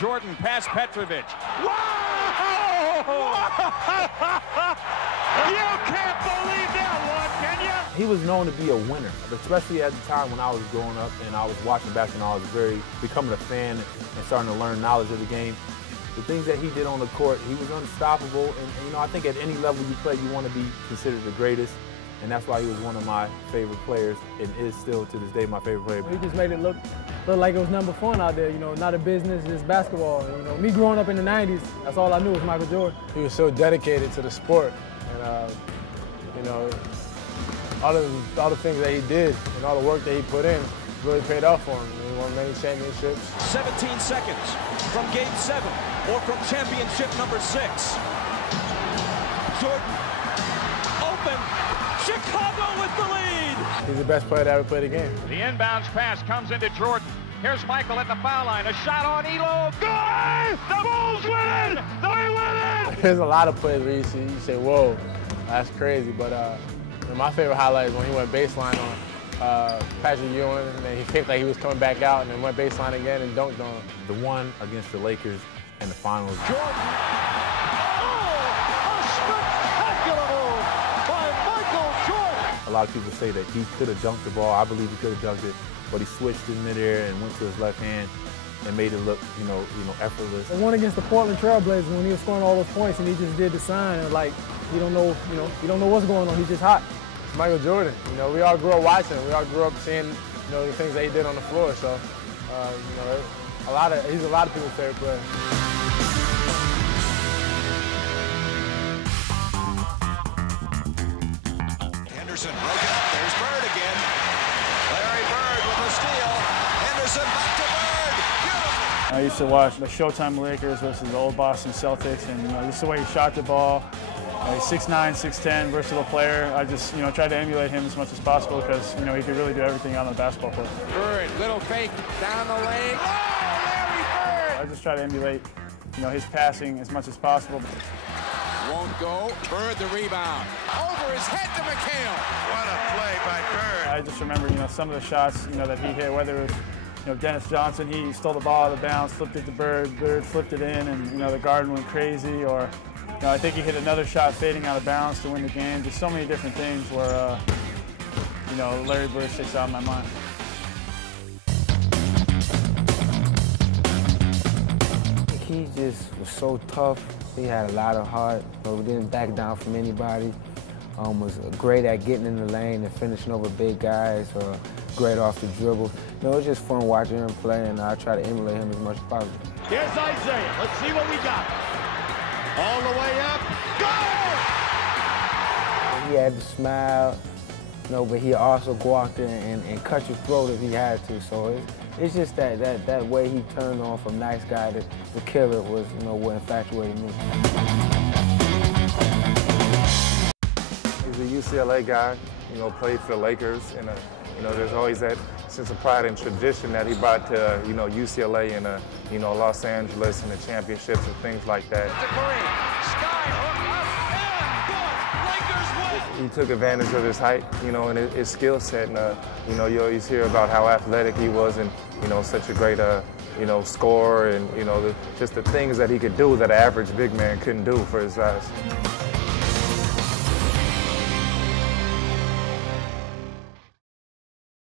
Jordan past Petrovic. Whoa! You can't believe that one, can you? He was known to be a winner, especially at the time when I was growing up and I was watching basketball. I was becoming a fan and starting to learn knowledge of the game. The things that he did on the court, he was unstoppable. And you know, I think at any level you play, you want to be considered the greatest. And that's why he was one of my favorite players and is still to this day my favorite player. He just made it look like it was number fun out there, you know, not a business, just basketball. You know, me growing up in the 90s, that's all I knew was Michael Jordan. He was so dedicated to the sport, and you know, all the things that he did and all the work that he put in really paid off for him. He won many championships. 17 seconds from Game 7 or from championship number 6. Jordan, open. Chicago with the lead. He's the best player to ever play the game. The inbounds pass comes into Jordan. Here's Michael at the foul line. A shot on Elo. Good! The Bulls win it! They win it! There's a lot of plays where you say, whoa, that's crazy. But my favorite highlight is when he went baseline on Patrick Ewing, and then he kicked like he was coming back out, and then went baseline again and dunked on him. The one against the Lakers in the finals. Jordan. Oh, a spectacular move by Michael Jordan. A lot of people say that he could have dunked the ball. I believe he could have dunked it, but he switched in midair and went to his left hand and made it look, you know, effortless. The one against the Portland Trail Blazers when he was scoring all those points and he just did the sign and like you don't know what's going on. He's just hot. It's Michael Jordan. You know, we all grew up watching him. We all grew up seeing, you know, the things that he did on the floor. So, you know, he's a lot of people's favorite player. Henderson broke it up. There's Bird again. Larry Bird with a steal. Henderson back to Bird. Beautiful. I used to watch the Showtime Lakers versus the old Boston Celtics, and just the way he shot the ball. He's 6'9", 6'10", versatile player. I just, you know, tried to emulate him as much as possible because, you know, he could really do everything on the basketball court. Bird, little fake down the lane. Oh, Larry Bird! I just try to emulate, you know, his passing as much as possible. Won't go. Bird the rebound. Over his head to McHale. What a play by Bird. I just remember, you know, some of the shots, you know, that he hit, whether it was, you know, Dennis Johnson, he stole the ball out of bounds, flipped it to Bird, Bird flipped it in, and, you know, the Garden went crazy, or, you know, I think he hit another shot fading out of bounds to win the game. Just so many different things where, you know, Larry Bird sticks out in my mind. He just was so tough. He had a lot of heart, but we didn't back down from anybody. Was great at getting in the lane and finishing over big guys, great off the dribble. You know, it was just fun watching him play, and I try to emulate him as much as possible. Here's Isaiah. Let's see what we got. All the way up. Go! He had to smile, you know, but he also go out there and cut your throat if he had to. So it's just that way he turned on from nice guy to killer was, you know, what infatuated me. He's a UCLA guy, you know, played for the Lakers, and you know, there's always that sense of pride and tradition that he brought to, you know, UCLA and, you know, Los Angeles and the championships and things like that. He took advantage of his height, you know, and his skill set, and you know, you always hear about how athletic he was, and you know, such a great, you know, scorer, and you know, just the things that he could do that an average big man couldn't do for his size.